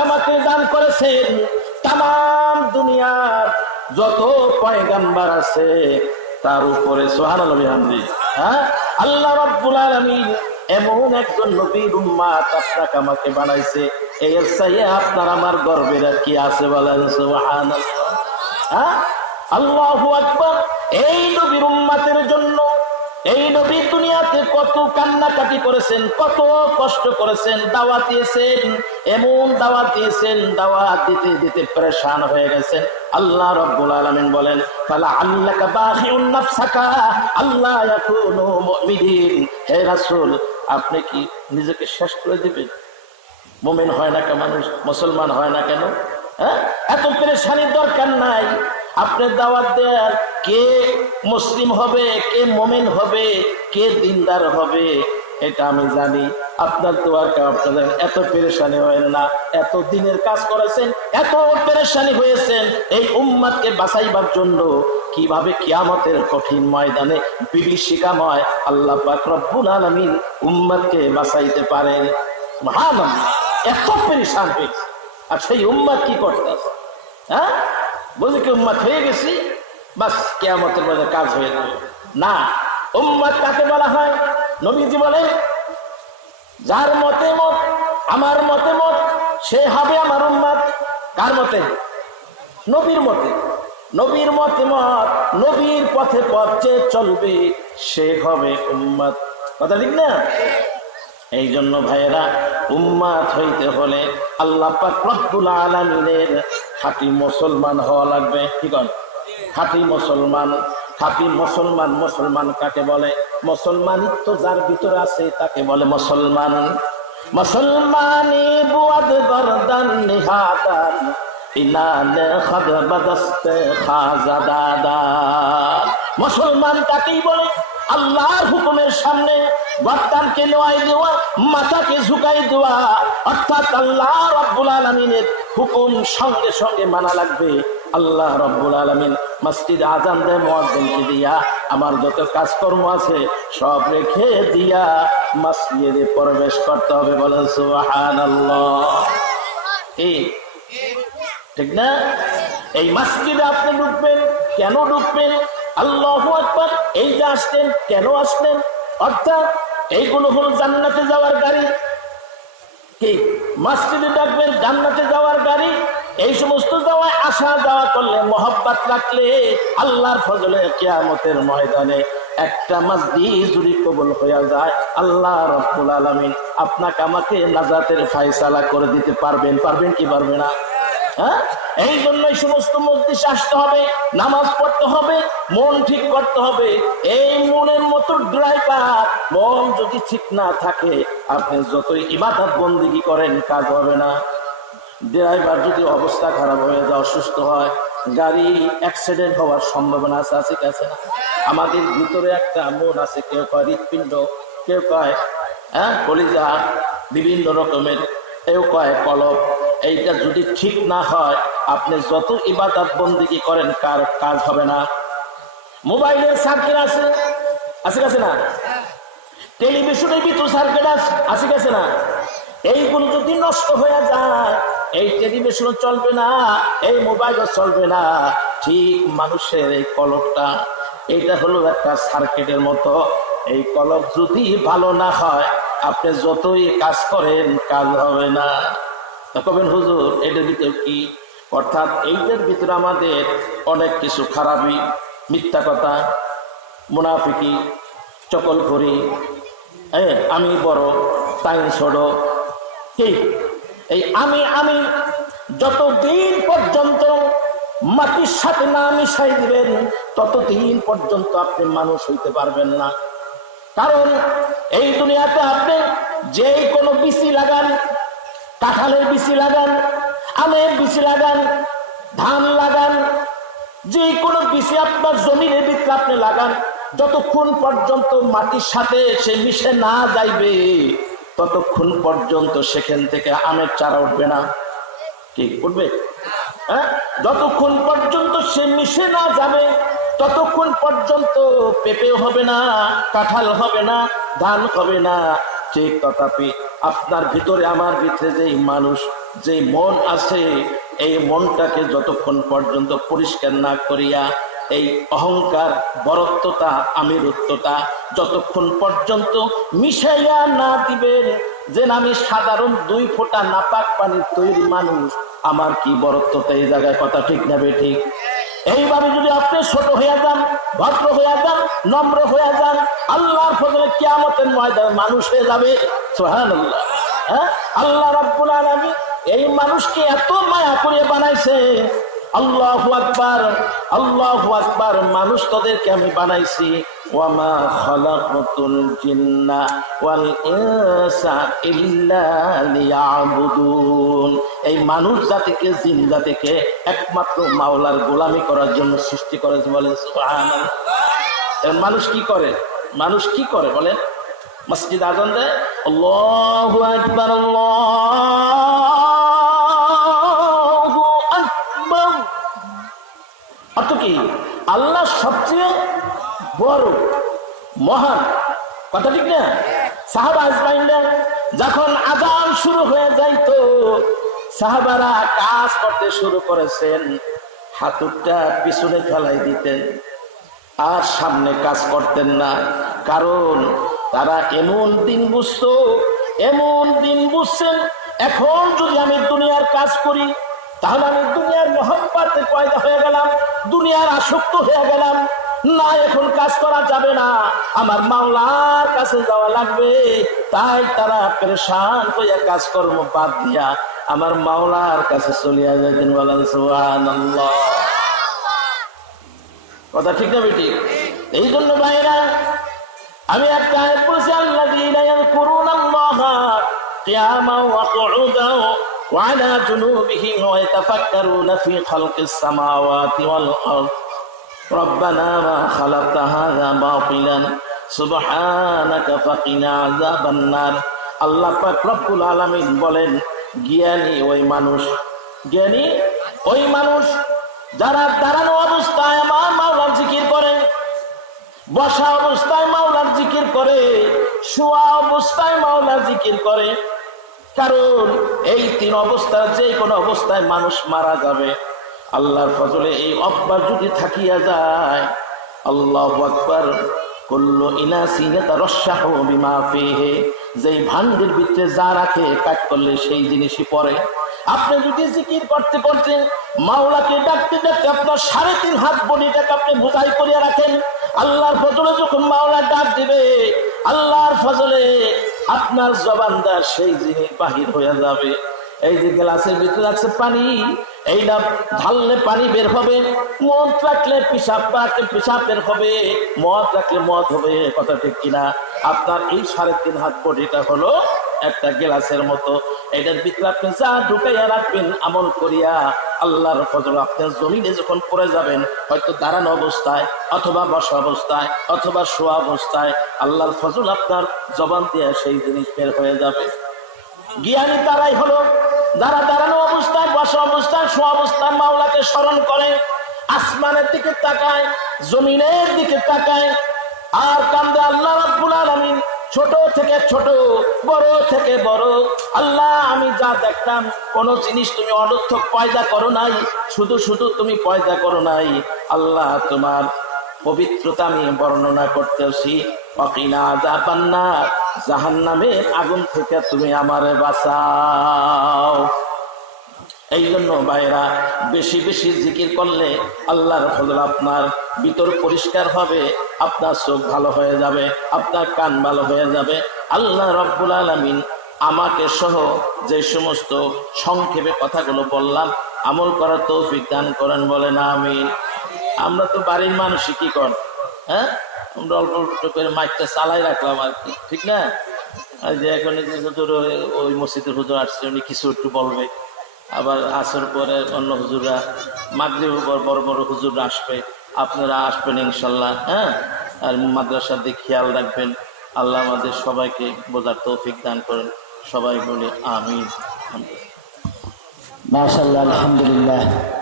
আমাকে দান করেছেন তাম দুনিয়ার যত পয়গাম্বার আছে, তার উপরে সোহান হ্যাঁ? আল্লাহ রব্বুল আলমী এমন একজন নবীর উম্মাত আপনাকে আমাকে বানাইছে চাইয়ে আপনার আমার গর্বের কি আছে বলেন সোহান হ্যাঁ? আল্লাহু আকবার, এই নবীর উম্মাতের জন্য এই নবী দুনিয়াতে কত কান্নাকাটি করেছেন, কত কষ্ট করেছেন, দাওয়াত দিয়েছেন, এমন দাওয়াত দিয়েছেন, দাওয়াত দিতে দিতে পরেশান হয়ে গেছেন। আল্লাহ রব্বুল আলামিন বলেন ফালা আল্লাকা বাখিউন নাফসাকা আল্লাহ ইয়াকুনু মুমিনিন। হে রাসূল, আপনি কি নিজেকে শেষ করে দিবেন? মুমিন হয় না কেন মানুষ? মুসলমান হয় না কেন? হ্যাঁ? এত পেরেশানির দরকার নাই। আপনি দাওয়াত দেয়ার কে মুসলিম হবে, কে মোমেন হবে, কে দিনদার হবে, এটা আমি জানি। আপনার কেউ আপনাদের এত পেরেশানি হয় না। এত দিনের কাজ করেছেন, এত পেরেশানি হয়েছেন এই উম্মাদকে বাঁচাইবার জন্য। কীভাবে কিয়ামতের কঠিন ময়দানে বিভীষিকাময় আল্লাহ রব্বুল আলামিন উম্মাদকে বাঁচাইতে পারেন। মহান এত পেরেশান হয়েছে। আর সেই উম্মাদ কি করতেছে? হ্যাঁ? বলছে কি উম্মাদ হয়ে গেছি, বাস কেয়ামতের মধ্যে কাজ হয়ে যাবে। না উম্মাদ কাকে বলা হয়? নবীজি বলেন যার মতে মত, আমার মতে মত, সে হবে আমার উম্মাদ কার মতে? নবীর মতে। নবীর মতে মত, নবীর পথে পথে চলবে, সে হবে উম্মাদ কথা ঠিক না? এই জন্য ভাইয়েরা উম্মাদ হইতে হলে আল্লাহ পাক রব্বুল আলামিনের খাঁটি মুসলমান হওয়া লাগবে। কি কন? খাঁটি মুসলমান খাঁটি মুসলমান মুসলমান কাকে বলে? মুসলমানিত্ব যার ভিতরে আছে তাকে বলে মুসলমান। মুসলমানি বুয়াদ মুসলমান তাকেই বলে আল্লাহর হুকুমের সামনে গর্দানকে নেওয়াই দেওয়া, মাথাকে ঝুঁকাই দেওয়া, অর্থাৎ আল্লাহ রব্বুল আলমিনের হুকুম সঙ্গে সঙ্গে মানা লাগবে। আল্লাহ রব্বুল আলমিন মসজিদ আজান দেয়, মোয়াজ্জেনকে দিয়া, আমার যত কাজকর্ম আছে সব রেখে দিয়া মসজিদে প্রবেশ করতে হবে বলেন সুবাহান এই ঠিক না? এই মসজিদে আপনি ঢুকবেন, কেন ঢুকবেন? আল্লাহ আকবর, এই যে আসলেন, কেন আসলেন? অর্থাৎ এইগুলো হল জান্নাতে যাওয়ার গাড়ি। কি? ডাকবেন, জান্নাতে যাওয়ার গাড়ি? এই সমস্ত যাওয়ায় আসা যাওয়া করলে, মোহাব্বত রাখলে আল্লাহর ফজলে কেয়ামতের ময়দানে একটা মসজিদ যদি কবল হইয়া যায়, আল্লাহ রব্বুল আলমিন আপনাকে আমাকে নাজাতের ফাইসালা করে দিতে পারবেন। পারবেন কি পারবে না? হ্যাঁ? এই জন্যই সমস্ত মসজিদ আসতে হবে, নামাজ পড়তে হবে, মন ঠিক করতে হবে। এই মনের মতো ড্রাইভার, মন যদি ঠিক না থাকে, আপনি যতই ইবাদত বন্দিগি করেন, কাজ হবে না। ড্রাইভার যদি অবস্থা খারাপ হয়ে যায়, অসুস্থ হয়, গাড়ি অ্যাক্সিডেন্ট হওয়ার সম্ভাবনা আছে আছে কি আছে না? আমাদের ভিতরে একটা মন আছে, কেউ কয় হৃৎপিণ্ড, কেউ কয় হ্যাঁ কলিজা, বিভিন্ন রকমের, কেউ কয় কলব। এইটা যদি ঠিক না হয়, আপনি যত ইবাদত বন্দিগি করেন, কার কাজ হবে না? মোবাইলের সার্কিট আছে? আছে গেছে না? টেলিভিশনের ভিতর সার্কিট আছে? আছে গেছে না? এইগুলো যদি নষ্ট হয়ে যায়, এই টেলিভিশনও চলবে না, এই মোবাইলও চলবে না, ঠিক মানুষের এই কলকটা এটা হলো একটা সার্কিটের মতো। এই কলক যদি ভালো না হয়, আপনি যতই কাজ করেন, কাজ হবে না। কবেন, হুজুর এটার ভিতরে কি? অর্থাৎ এইটার ভিতরে আমাদের অনেক কিছু খারাপই, মিথ্যা কথা, মুনাফিকি চকল করি হ্যাঁ আমি বড়, তাই ছোট, কি? এই আমি আমি যতদিন পর্যন্ত মাটির সাথে না মিশাই দিবেন, ততদিন পর্যন্ত আপনি মানুষ হইতে পারবেন না। কারণ এই দুনিয়াতে আপনি যে কোনো বিসি লাগান কাঁঠালের বিচি লাগান, আমের বিচি লাগান, ধান লাগান, যে কোনো বিচি আপনার জমিনের ভিতরে আপনি লাগান, যতক্ষণ পর্যন্ত মাটির সাথে সে মিশে না যাইবে, ততক্ষণ পর্যন্ত সেখান থেকে আমের চারা উঠবে না। কি, উঠবে? হ্যাঁ? যতক্ষণ পর্যন্ত সে মিশে না যাবে, ততক্ষণ পর্যন্ত পেঁপেও হবে না, কাঁঠাল হবে না, ধান হবে না, ঠিক তথাপি আপনার ভিতরে, আমার ভিতরে যে মানুষ যে মন আছে, এই মনটাকে যতক্ষণ পর্যন্ত পরিষ্কার না করিয়া, এই অহংকার, বরত্বতা, আমিরত্বতা যতক্ষণ পর্যন্ত মিশাইয়া না দিবেন যে আমি সাধারণ দুই ফোঁটা নাপাক পানির তৈরি মানুষ, আমার কি বরত্বতা এই জায়গায়? কথা ঠিক না ঠিক? এইভাবে যদি আপনি ছোট হয়ে যান ভদ্র হয়ে যান, নম্র হয়ে যান, আল্লাহর ফজলে কিয়ামতের ময়দানে মানুষ হয়ে যাবে। সোহান হ্যাঁ? আল্লাহ রব্বুল আলমী এই মানুষকে এত মায়া করে বানাইছে। আল্লাহু আকবার আল্লাহু আকবার, মানুষ তোদেরকে আমি বানাইছি। ওয়ামা জিন্না এই মানুষ জাতিকে, জিন জাতিকে একমাত্র মাওলার গোলামি করার জন্য সৃষ্টি করেছে সুবহানাল্লাহ। মানুষ কি করে? মানুষ কি করে বলেন? মসজিদ আজান দেয়? আল্লাহু আকবার, আল্লাহু কি? আল্লাহ সবচেয়ে বড়, মহান। কথা ঠিক না? সাহাবা আজমাইনরা যখন আজান শুরু হয়ে যাইতো, সাহাবারা কাজ করতে শুরু করেছেন, হাতুরটা পিছনে ফেলাই দিতেন আর সামনে কাজ করতেন না, কারণ তারা এমন দিন বুঝতো, এমন দিন বুঝছেন, এখন যদি আমি দুনিয়ার কাজ করি, তাহলে আমি দুনিয়ার মহব্বাতে পয়দা হয়ে গেলাম। দুনিয়ার আসক্ত হয়ে গেলাম। না, এখন কাজ করা যাবে না। আমার মাওলার কাছে যাওয়া লাগবে। তাই তারা পরেশান হইয়া কাজকর্ম বাদ দিয়া আমার মাওলার কাছে চলিয়া যাইতেন কথা ঠিক না বেটি? এই জন্য ভাইরা আমি একটা আয়াত বলছি আল্লাযীনা ইয়াযকুরুনাল্লাহা কিয়ামান ওয়া কুউদান ওয়া আলা জুনুবিহিম ওয়া ইয়াতাফাক্কারুনা ফি খালকিস সামাওয়াতি ওয়াল আরদ ربنا ما خلقت هذا باطلا سبحانك فقنا عذاب النار আল্লাহ পাক রব্বুল আলামিন বলেন জ্ঞানী ওই মানুষ জ্ঞানী ওই মানুষ যারা দাঁড়ানো অবস্থায় আমার মাওলার জিকির করে বসা অবস্থায় মাওলার জিকির করে শোয়া অবস্থায় মাওলার জিকির করে কারণ এই তিন অবস্থা, যে কোনো অবস্থায় মানুষ মারা যাবে। আল্লাহর ফজলে এই অভ্যাস যদি থাকিয়া যায়, আল্লাহ আকবার করল ইনাসিনে তার রসাহ বিমা যেই ভান্ডের ভিতরে যা রাখে কাজ করলে সেই জিনিসই পরে আপনি যদি জিকির করতে করতে মাওলাকে ডাকতে ডাকতে আপনার সাড়ে তিন হাত বডিটাকে আপনি বোঝাই করিয়া রাখেন, আল্লাহর ফজলে যখন মাওলা ডাক দিবে, আল্লাহর ফজলে আপনার জবানদার সেই জিনিস বাহির হয়ে যাবে। এই যে গ্লাসের ভিতরে আছে পানি এইটা ঢাললে পানি বের হবে, মদ রাখলে পিসাব রাখলে পিসাব বের হবে, মদ রাখলে মদ হবে কথা ঠিক কিনা? আপনার এই সাড়ে তিন হাত বডিটা হলো একটা গ্লাসের মতো। এটার ভিতরে আপনি যা ঢুকাইয়া রাখবেন আমল করিয়া আল্লাহর ফজল, আপনার জমিনে যখন পড়ে যাবেন, হয়তো দাঁড়ানো অবস্থায়, অথবা বসা অবস্থায়, অথবা শোয়া অবস্থায়, আল্লাহর ফজল আপনার জবান দিয়ে সেই জিনিস বের হয়ে যাবে। জ্ঞানী তারাই হলো যারা দাঁড়ানো অবস্থায়, বসা অবস্থায় শো অবস্থায় মাওলাকে স্মরণ করে, আসমানের দিকে তাকায়, জমিনের দিকে তাকায়, আর কান্দে আল্লাহ রাব্বুল আলামিন ছোট থেকে ছোট, বড় থেকে বড়। আল্লাহ, আমি যা দেখতাম, কোন জিনিস তুমি অনর্থক পয়দা করো নাই। শুধু শুধু তুমি পয়দা করো নাই। আল্লাহ, তোমার পবিত্রতা আমি বর্ণনা করতেছি। অকিনা জাপান্না জাহান নামে আগুন থেকে তুমি আমারে বাঁচাও। এই জন্য ভাইরা বেশি বেশি জিকির করলে আল্লাহর ফজল আপনার ভিতর পরিষ্কার হবে। আপনার চোখ ভালো হয়ে যাবে, আপনার কান ভালো হয়ে যাবে। আল্লাহ রব্বুল আলমিন আমাকে সহ যে সমস্ত সংক্ষেপে কথাগুলো বললাম, আমল করার তৌফিক দান করেন, বলেন আমি আমরা তো বাড়ির মানুষই কি কর? হ্যাঁ? আমরা অল্প অল্প করে মাইকটা চালাই রাখলাম আর কি, ঠিক না? যে এখন হুজুর, ওই- মসজিদের হুজুর আসছে, উনি কিছু একটু বলবে। আবার আসর পরে অন্য হুজুররা, মাগরিবের পর বড় বড় হুজুররা আসবে। আপনারা আসবেন ইনশাল্লাহ হ্যাঁ? আর মাদ্রাসার দিকে খেয়াল রাখবেন। আল্লাহ আমাদের সবাইকে বোঝার তৌফিক দান করেন। সবাই বলে আমি মাশাল্লাহ আলহামদুলিল্লাহ।